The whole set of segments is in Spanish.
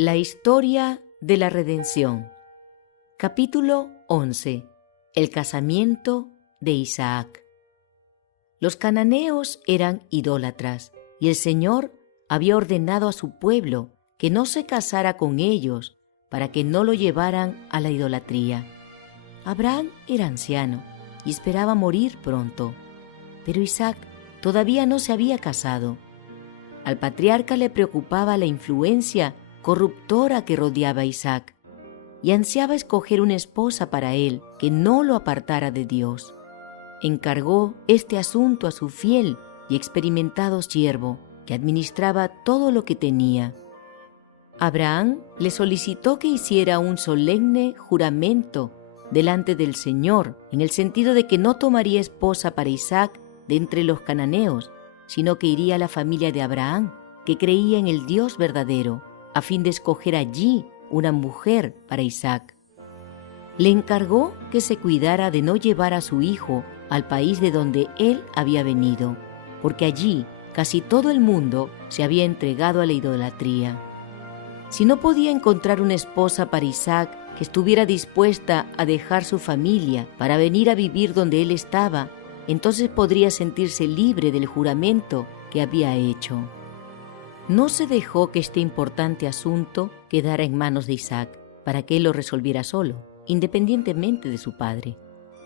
La historia de la redención. Capítulo 11. El casamiento de Isaac. Los cananeos eran idólatras, y el Señor había ordenado a su pueblo que no se casara con ellos para que no lo llevaran a la idolatría. Abraham era anciano y esperaba morir pronto, pero Isaac todavía no se había casado. Al patriarca le preocupaba la influencia corruptora que rodeaba a Isaac y ansiaba escoger una esposa para él que no lo apartara de Dios. Encargó este asunto a su fiel y experimentado siervo, que administraba todo lo que tenía. Abraham le solicitó que hiciera un solemne juramento delante del Señor, en el sentido de que no tomaría esposa para Isaac de entre los cananeos, sino que iría a la familia de Abraham, que creía en el Dios verdadero, a fin de escoger allí una mujer para Isaac. Le encargó que se cuidara de no llevar a su hijo al país de donde él había venido, porque allí casi todo el mundo se había entregado a la idolatría. Si no podía encontrar una esposa para Isaac que estuviera dispuesta a dejar su familia para venir a vivir donde él estaba, entonces podría sentirse libre del juramento que había hecho. No se dejó que este importante asunto quedara en manos de Isaac para que él lo resolviera solo, independientemente de su padre.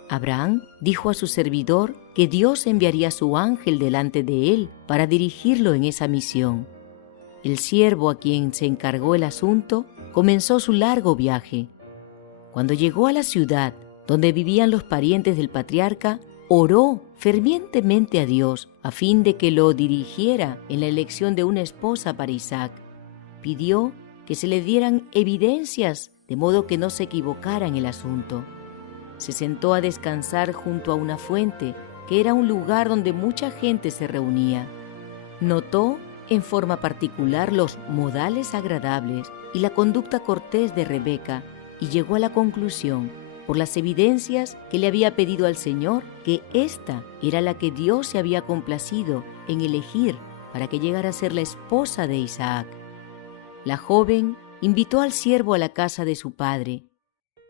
Abraham dijo a su servidor que Dios enviaría a su ángel delante de él para dirigirlo en esa misión. El siervo a quien se encargó el asunto comenzó su largo viaje. Cuando llegó a la ciudad donde vivían los parientes del patriarca, oró fervientemente a Dios a fin de que lo dirigiera en la elección de una esposa para Isaac. Pidió que se le dieran evidencias de modo que no se equivocara en el asunto. Se sentó a descansar junto a una fuente, que era un lugar donde mucha gente se reunía. Notó en forma particular los modales agradables y la conducta cortés de Rebeca y llegó a la conclusión, por las evidencias que le había pedido al Señor, que ésta era la que Dios se había complacido en elegir para que llegara a ser la esposa de Isaac. La joven invitó al siervo a la casa de su padre.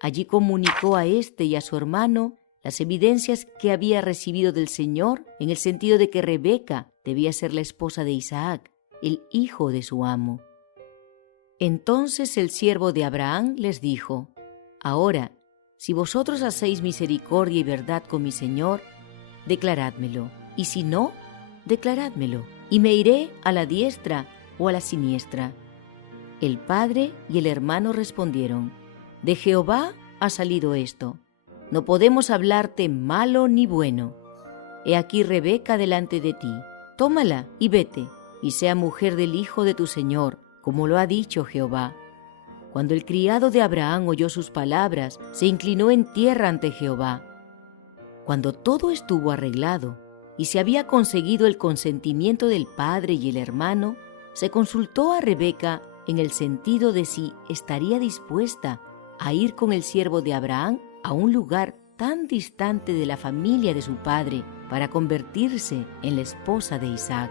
Allí comunicó a éste y a su hermano las evidencias que había recibido del Señor en el sentido de que Rebeca debía ser la esposa de Isaac, el hijo de su amo. Entonces el siervo de Abraham les dijo: «Ahora, si vosotros hacéis misericordia y verdad con mi señor, declarádmelo, y si no, declarádmelo, y me iré a la diestra o a la siniestra». El padre y el hermano respondieron: «De Jehová ha salido esto. No podemos hablarte malo ni bueno. He aquí Rebeca delante de ti. Tómala y vete, y sea mujer del hijo de tu señor, como lo ha dicho Jehová». Cuando el criado de Abraham oyó sus palabras, se inclinó en tierra ante Jehová. Cuando todo estuvo arreglado y se había conseguido el consentimiento del padre y el hermano, se consultó a Rebeca en el sentido de si estaría dispuesta a ir con el siervo de Abraham a un lugar tan distante de la familia de su padre para convertirse en la esposa de Isaac.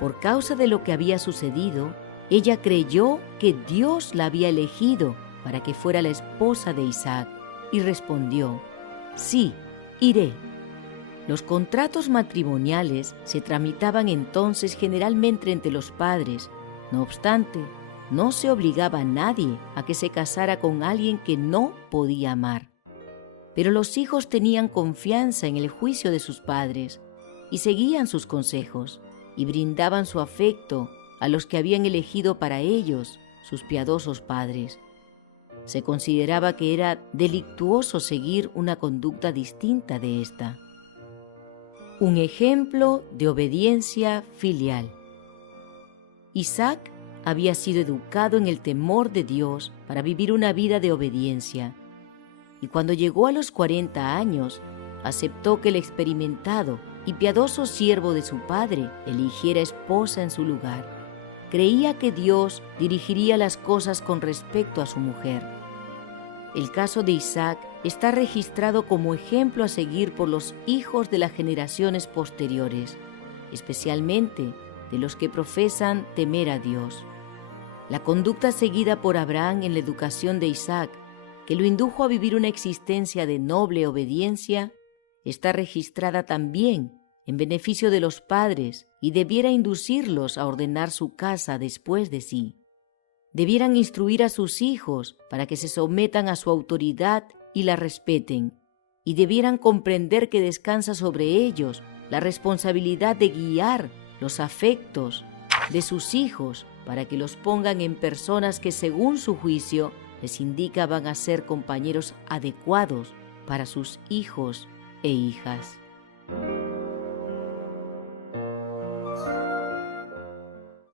Por causa de lo que había sucedido, ella creyó que Dios la había elegido para que fuera la esposa de Isaac y respondió: «Sí, iré». Los contratos matrimoniales se tramitaban entonces generalmente entre los padres. No obstante, no se obligaba a nadie a que se casara con alguien que no podía amar. Pero los hijos tenían confianza en el juicio de sus padres y seguían sus consejos y brindaban su afecto a los que habían elegido para ellos sus piadosos padres. Se consideraba que era delictuoso seguir una conducta distinta de esta. Un ejemplo de obediencia filial. Isaac había sido educado en el temor de Dios para vivir una vida de obediencia, y cuando llegó a los 40 años, aceptó que el experimentado y piadoso siervo de su padre eligiera esposa en su lugar. Creía que Dios dirigiría las cosas con respecto a su mujer. El caso de Isaac está registrado como ejemplo a seguir por los hijos de las generaciones posteriores, especialmente de los que profesan temer a Dios. La conducta seguida por Abraham en la educación de Isaac, que lo indujo a vivir una existencia de noble obediencia, está registrada también en beneficio de los padres y debiera inducirlos a ordenar su casa después de sí. Debieran instruir a sus hijos para que se sometan a su autoridad y la respeten, y debieran comprender que descansa sobre ellos la responsabilidad de guiar los afectos de sus hijos para que los pongan en personas que, según su juicio, les indica van a ser compañeros adecuados para sus hijos e hijas.